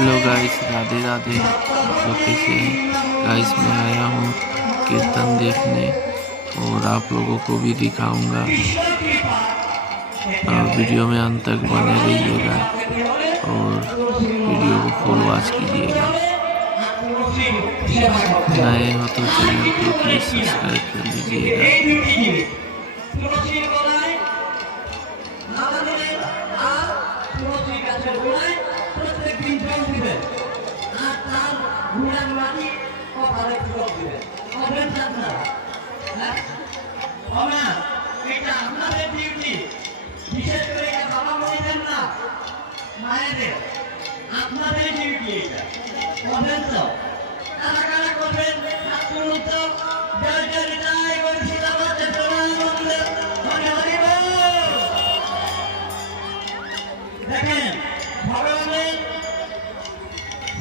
Hello guys, Radhe Radhe. तो कैसे guys, मैं आया हूँ कीर्तन देखने और आप लोगों को भी दिखाऊंगा। वीडियो में अंत तक बने रहिएगा और वीडियो को फुल वॉच कीजिएगा। नए हो तो चैनल को प्लीज सब्सक्राइब कर लीजिएगा। আপনাদের ডিউটি এটা করবেন তো কারা কারা করবেন আপনারা তো জয় জয় জয় বলে সীতাপতি প্রণাম বলে হরি হরি বল। দেখেন ভগবানের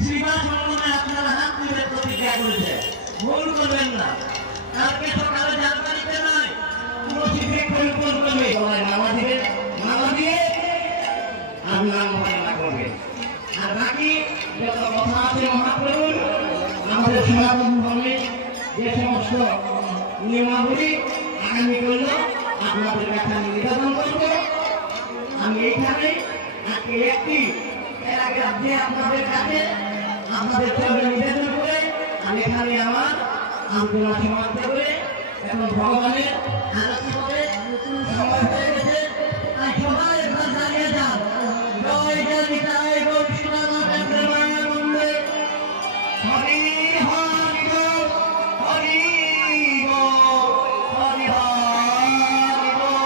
শ্রীবাস সম্বন্ধে আপনারা হাত তুলে প্রতিজ্ঞা করেছে, ভুল করবেন না। কালকে সকালে জানবাড়িতে নয় তুলসী বৃক্ষ রোপণ করবে, মালা দিবে, মালা দিয়ে আপনার মোকাবিলা করবে। আর বাকি যত কথা আছে মহাপ্রভুর আমাদের সনাতন ধর্মে যে সমস্ত নিয়মাবলী আগামী করলো আপনাদের কাছে আমি নিবেদন করব। আমি এইখানে আজকে একটি প্যারাগ্রাফ দিয়ে আপনাদের কাছে আপনাদের সঙ্গে নিবেদন করে আমি এখানে আমার আলোচনা সমাপ্ত করে এখন ভগবানের আলোচনা করে সময় হয়ে গেছে, তাই সবাই এখন দাঁড়িয়ে যান। জয় জয় নিতাই গৌর সীতানাথের প্রেমানন্দে হরি হরি বল, হরি বল, হরি হরি বল।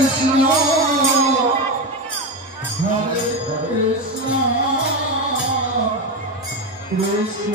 কৃষ্ণ হরে Krishna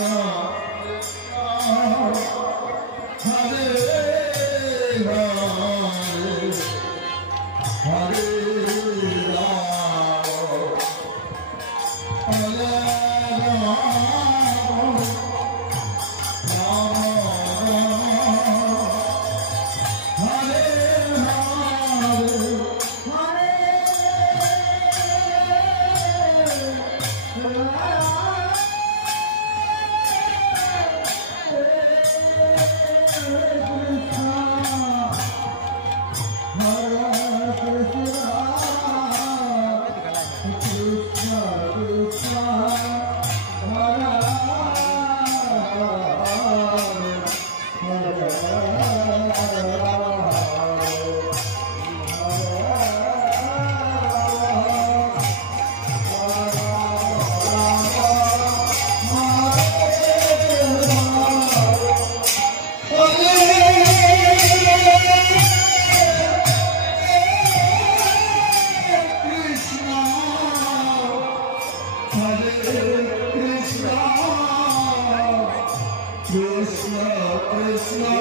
Krishna Krishna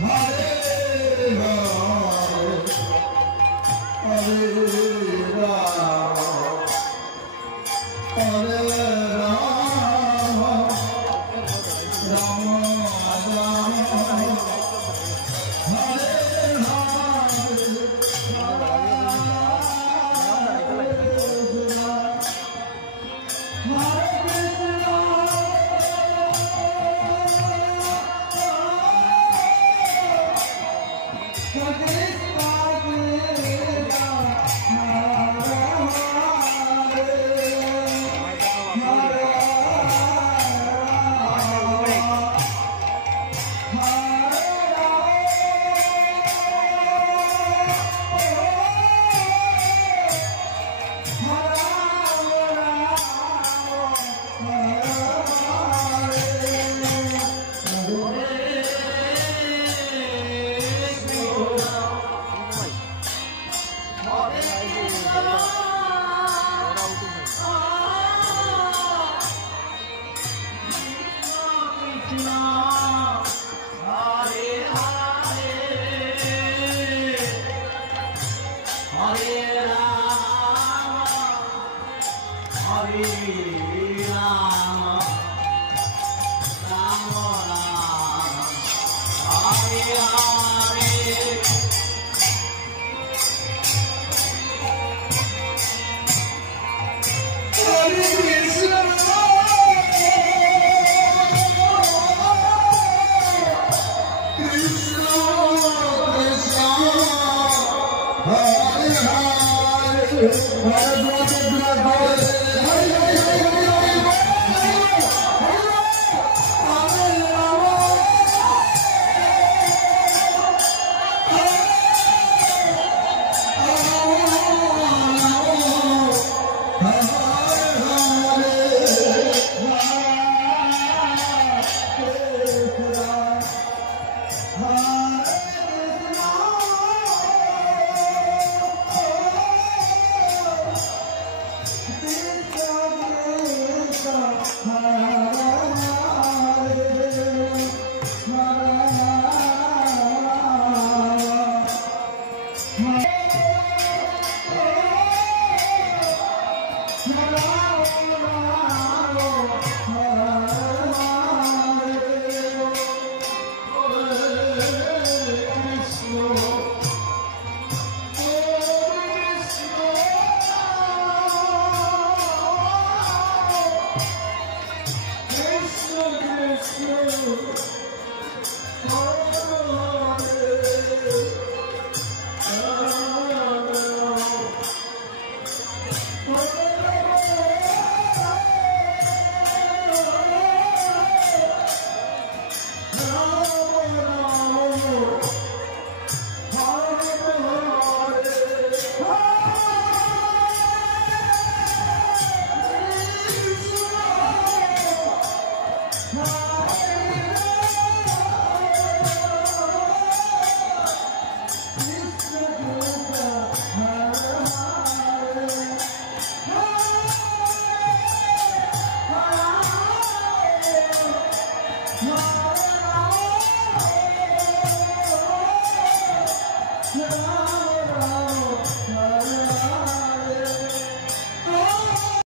Hare Hare Hare Rama Hare Rama Rama Rama Hare Hare Rama